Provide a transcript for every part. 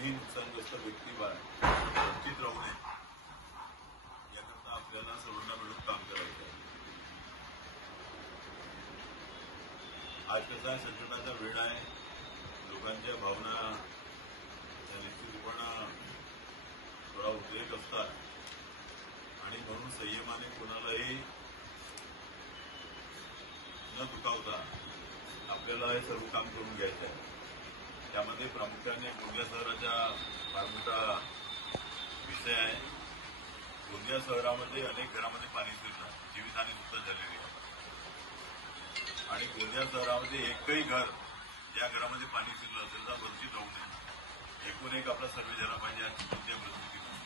कोणीही नुकसानग्रस्त व्यक्ती वंचित राहू नये याकरता आपल्याला सर्वांना मिळून काम करायचं आहे. आज कसा संकटाचा वेळ आहे, लोकांच्या भावना त्या निश्चितपणे थोडा उद्रेक असतात आणि म्हणून संयमाने कोणालाही न दुखावता आपल्याला हे सर्व काम करून घ्यायचं आहे. त्यामध्ये प्रामुख्याने गोंदिया शहराचा फार मोठा विषय आहे. गोंदिया शहरामध्ये अनेक घरामध्ये पाणी शिरलं, जीवितहानी सुद्धा झालेली आहे आणि गोंदिया शहरामध्ये एकही घर ज्या घरामध्ये पाणी शिरलं असेल तर वंचित राहू नये. एकूण एक आपला सर्वे झाला पाहिजे. आणि कोणत्या परिस्थितीमध्ये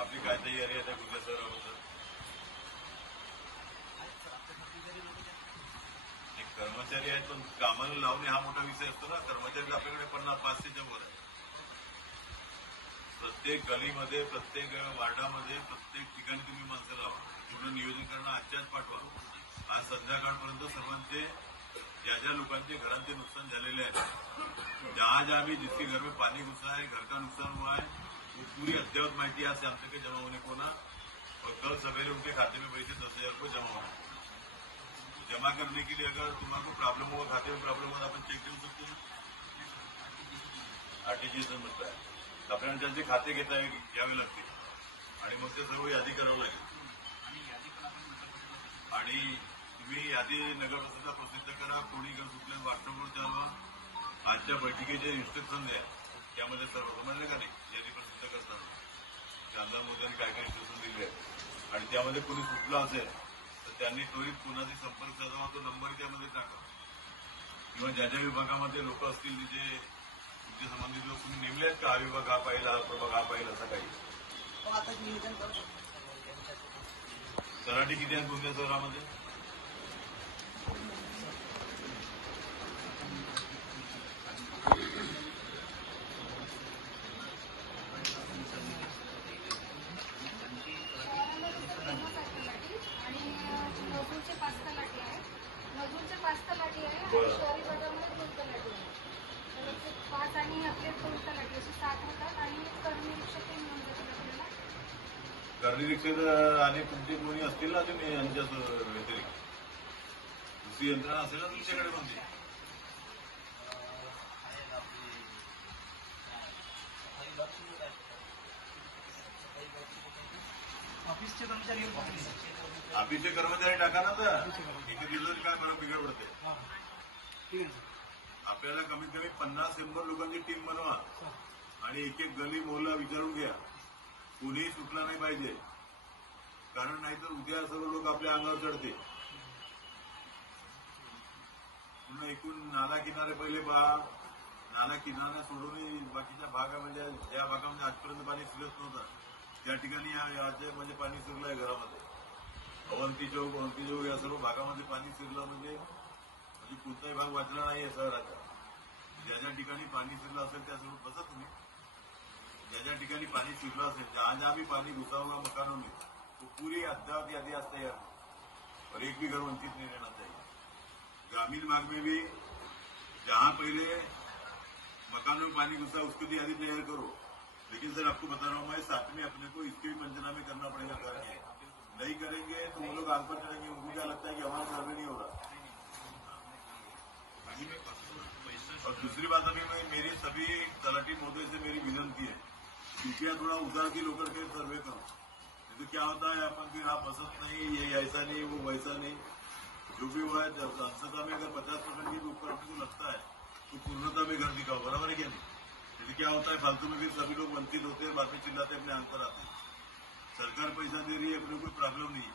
आपली काय तयारी आहे त्या गोंदिया शहराबद्दल? एक कर्मचारी आहेत पण कामाला लावणे हा मोठा विषय असतो ना. कर्मचारी आपल्याकडे 50-500च्या वर आहे. प्रत्येक गलीमध्ये, प्रत्येक वार्डामध्ये, प्रत्येक ठिकाणी तुम्ही माणसं लावा. पूर्ण नियोजन करणं आजच्याच पाठवा. आज संध्याकाळपर्यंत सर्वांचे ज्या ज्या लोकांचे घरांचे नुकसान झालेले आहे, जहां भी जिसके घर में पानी घुसा है, घर का नुकसान हुआ है, वो पूरी अद्ययावत माहिती आज शाम तक जमा होने को ना, और कल सवेरे उनके खाते में पैसे 10,000 को जमा होना. जमा करने के लिए अगर तुम्हारा प्रॉब्लम होगा, खाते में प्रॉब्लम होगा, अपन चेक देऊ शकतो ना. आरटीजीएस म्हणत आहे आपल्याला त्यांचे खाते घ्यावे लागतील आणि मग ते सर्व यादी करावं लागेल. आणि तुम्ही यादी नगरपरिषदेला प्रसिद्ध करा. कोणी घर सुटल्यास व्हॉट्सअपवर द्यावं. आजच्या बैठकीचे इन्स्ट्रक्शन द्या. त्यामध्ये सर्व समजलं का नाही? यादी प्रसिद्ध करताना कांदा मोदींनी काय काय इन्स्ट्रक्शन दिले आहे आणि त्यामध्ये कोणी सुटला असेल तर त्यांनी त्वरित कुणाशी संपर्क साधावा. तो नंबर त्यामध्ये टाका. किंवा ज्या ज्या विभागामध्ये लोक असतील तिथे तुमचे संबंधित लोक तुम्ही नेमले आहेत का? हा विभाग हा पाहिला, हा प्रभाग हा पाहिला, असं काही तलाठी किती आहेत गोंदिया शहरामध्ये? नजूरचे 5 तलाठी आहे. नजूरचे 5 तलाठी आहे आणि शहरी भागामध्ये 2 तलाठी आहे. तर 5 आणि आपले 2 तलाठी असे 7 होतात आणि करनिरीक्षक मिळून जातात आपल्याला. करनिरीक्षक आणि तुमचे कोणी असतील ना तुम्ही यांच्या व्यतिरिक्त दुसरी यंत्रणा असेल ना तुमच्याकडे कोणती? ऑफिसचे कर्मचारी ऑफिसचे कर्मचारी टाका ना. तर इथे दिलं काय बरं बिघड पडते. ठीक आहे. आपल्याला कमीत कमी 50-100 लोकांची टीम बनवा आणि एक एक गली मोहल्ला विचारून घ्या. कोणीही सुटला नाही पाहिजे, कारण नाहीतर उद्या सर्व लोक आपल्या अंगावर चढते. पुन्हा एकूण नाला किनारे पहिले पहा. नाला किनारा सोडून बाकीच्या भागामध्ये, ज्या भागामध्ये आजपर्यंत पाणी शिरत नव्हतं त्या ठिकाणी म्हणजे पाणी शिरलं आहे. घरामध्ये अवंती चौक या सर्व भागामध्ये पाणी शिरलं म्हणजे कोणताही भाग वाचला नाहीये शहराचा. ज्या ज्या ठिकाणी पाणी शिरलं असेल त्या सर्व बसा तुम्ही. ज्या ज्या ठिकाणी पानी शिरला असेल, जहां भी पानी घुसा हुआ मकानों में, तो पूरी अद्ययावत यादी आज तैयार हो और एक भी घर वंचित नहीं रहना चाहिए. ग्रामीण भाग में भी जहां पहले मकानों में पानी घुसा उसकी भी यादी तैयार करो. लेकिन सर आपको बता रहा हूं मैं, साथ में अपने को इसके भी पंचनामे करना पड़ेगा. करके नहीं करेंगे तो वो लोग आग पर चढ़ेंगे. उनको क्या लगता है कि हमारा सर्वे नहीं हो रहा. और दूसरी बात, अभी मेरी सभी तलाठी महोदय से मेरी विनंती है, कृपया थोड़ा उधार की लोकर के सर्वे करो. तो क्या होता है अपन फिर आप बसत नहीं, ये ऐसा नहीं, वो वैसा नहीं. जो भी हुआ है, जब अंशता में अगर 50% के ऊपर अपने को लगता है तो पूर्णता में घर दिखाओ. बराबर है क्या नहीं? तो क्या होता है, फालतू में फिर सभी लोग वंचित होते हैं, बाद में चिल्लाते अपने अंतर आते हैं. सरकार पैसा दे रही है, अपने कोई प्रॉब्लम नहीं है.